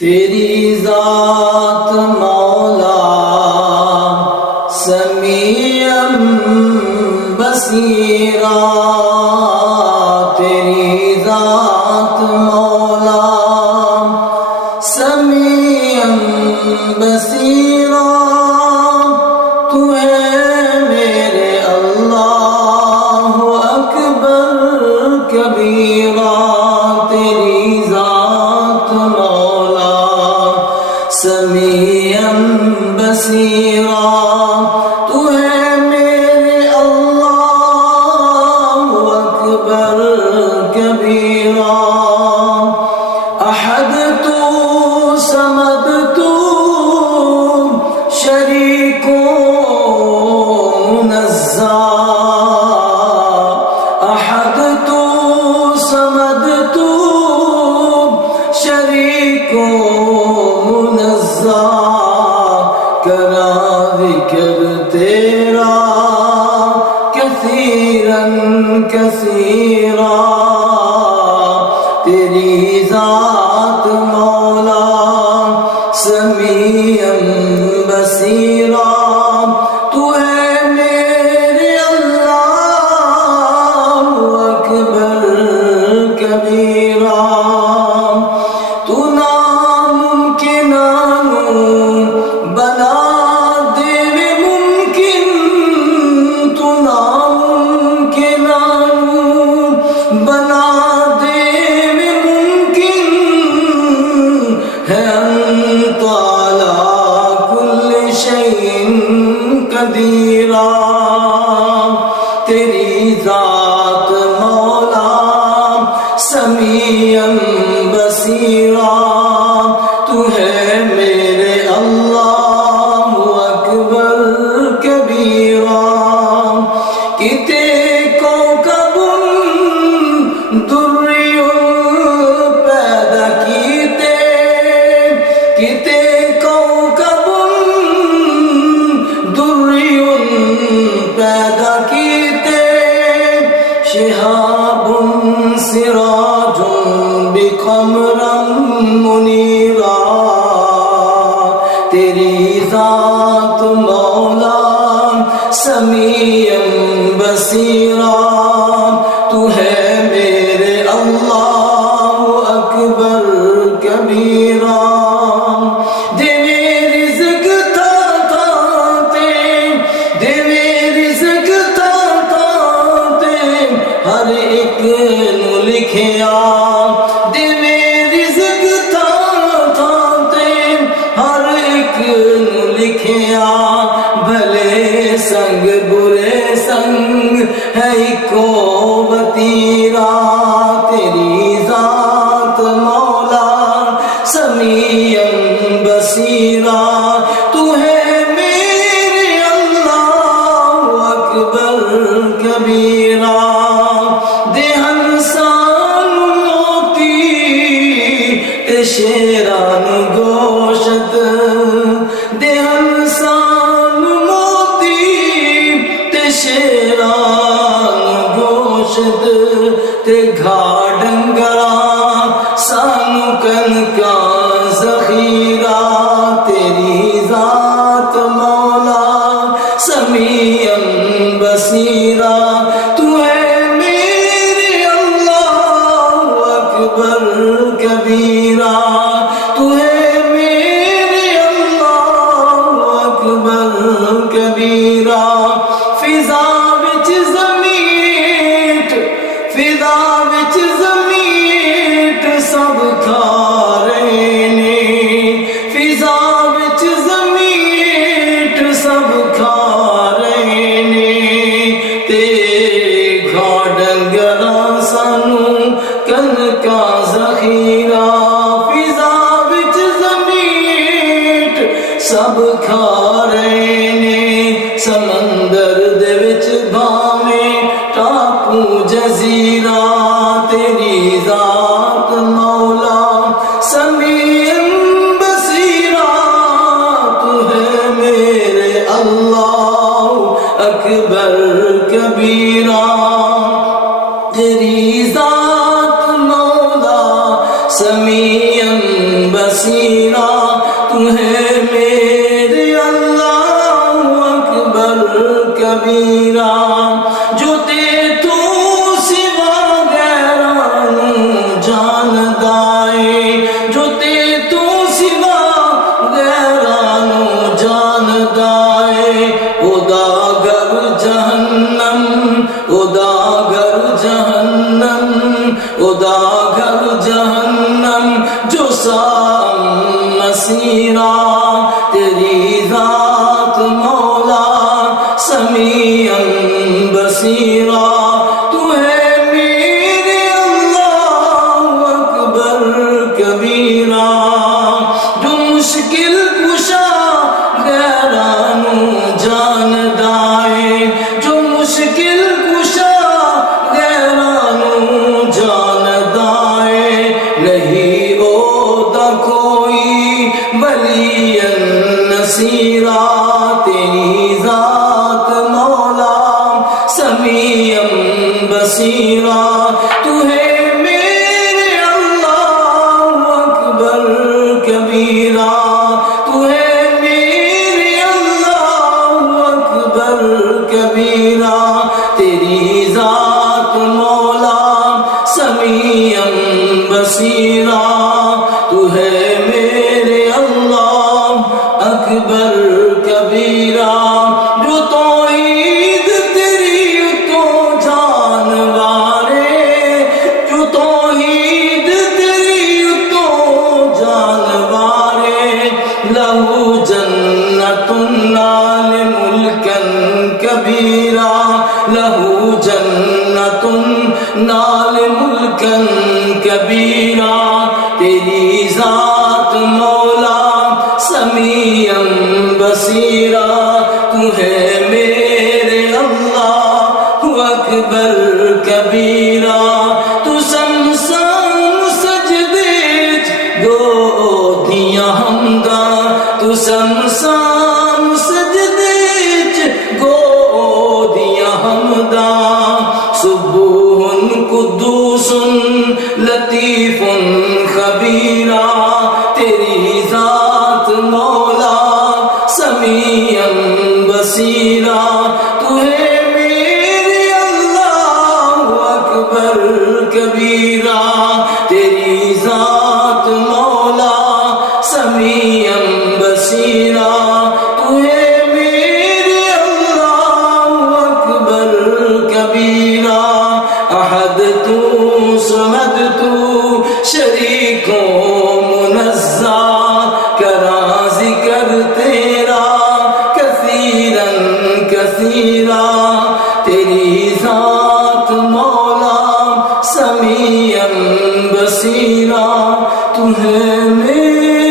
تیری ذات مولا سمیع بصیرا، تیری ذات مولا سمیع بصیرا، تو ہے میرے اللہ اکبر کبیرا، تیری ذات مولا سمیع بصیرا، تو ہے میرے اللہ اکبر کبیرا، احد تو صمد تو شریک منزہ، احد تو صمد تو شریک منزہ، کرا ذکر تیرا کثیراً کثیرا، تیری ذات مولا سمیع بصیرا، تو ہے میرے اللہ اکبر کبیرا، تو ناممکنان بنا دے ممکن، تو ناممکنان بنا دے ممکن ہے، انت علی کل شیء قدیرا، تیری ذات مولا سمیع بصیرا، تو ہے میرے اللہ اکبر کبیرا، کتے کوکب دری پیدا کیتے، کتے کوکب دری پیدا کیتے، شہاب سراج بقمر منیرا، تیری ذات مولا سمیع بصیرا، تو ہے میرے اللہ اکبر کبیرا، دے رزق تا تے، دے رزق تا تے، ہر ایک نو لکھیا، دے رزق تا تے، ہر ایک نو لکھیا، بھلے سنگ برے سنگ ہے ایکو وتیرا، تیری ذات مولا سمیع بصیرا، تو ہے میرے اللہ اکبر کبیرا، دے ہنسان موتی تے شیران گوشت، دے ہنسان موتی تے شیران گوشت، تے گھا ڈنگرا سانو کنکا ذخیرہ، تیری ذات مولا سمیع بصیرا، تو ہے میرے اللہ اکبر کبیرا، تو ہے میرے اللہ اکبر کبیرا، فضا وچ زمین، فضا وچ زمین سب کھا رہے نے، فضا وچ زمین سب کھا رہے نے، تے گھا ڈنگراں سانو کنکا ذخیرہ، فضا وچ زمین سب کھا رہے نے، سمندر دے وچ بھاویں ٹاپو جزیرہ، تیری ذات مولا سمیع بصیرا، تو ہے میرے اللہ اکبر کبیرا، تیری ذات مولا سمیع بصیر بصیرا تو ہے میرے اللہ اکبر کبیرا جو تے تو سوا غیرانو جان دائے جو تے تو سوا غیرانو جان دائے اداگر جہنم اداگر جہنم اداگر جہنم جو سام مسیرا تیری ذات مولا سمیع بصیرا تو ہے میرے اللہ اکبر کبیرا جو مشکل کشا غیرانو جان دائے جو مشکل کشا غیرانو جان دائے نہیں ہوتا کوئی ولی نصیرا تیری ذات مولا سمیع بصیرا تو ہے میرے اللہ اکبر کبیرا تو ہے میرے اللہ اکبر کبیرا تیری ذات مولا سمیع بصیرا تو ہے میرے اللہ اکبر کبیرا جو توحید تیری تو جانوارے جو توحید تیری تو جانوارے لہو جنت نال ملکن کبیرا لہو جنت نال ملکن کبیرا تیری ذات مولا سمیع بصیرا تو ہے میرے اللہ اکبر کبیرا تو سمسام سجدے گودیاں ہمدا تو سمسام سجدے گودیاں ہمدا سبوح قدوس لطیف خبیرا تیری ذات مولا سمیع بصیرا تو ہے میرے اللہ اکبر کبیرا تیری ذات مولا سمیع بصیرا تو ہے میرے اللہ اکبر کبیرا احد تو صمد تو شریکوں منزہ کرا ذکر تیرا کثیراً کثیرا تیری ذات مولا سمیع بصیرا تو ہے میرے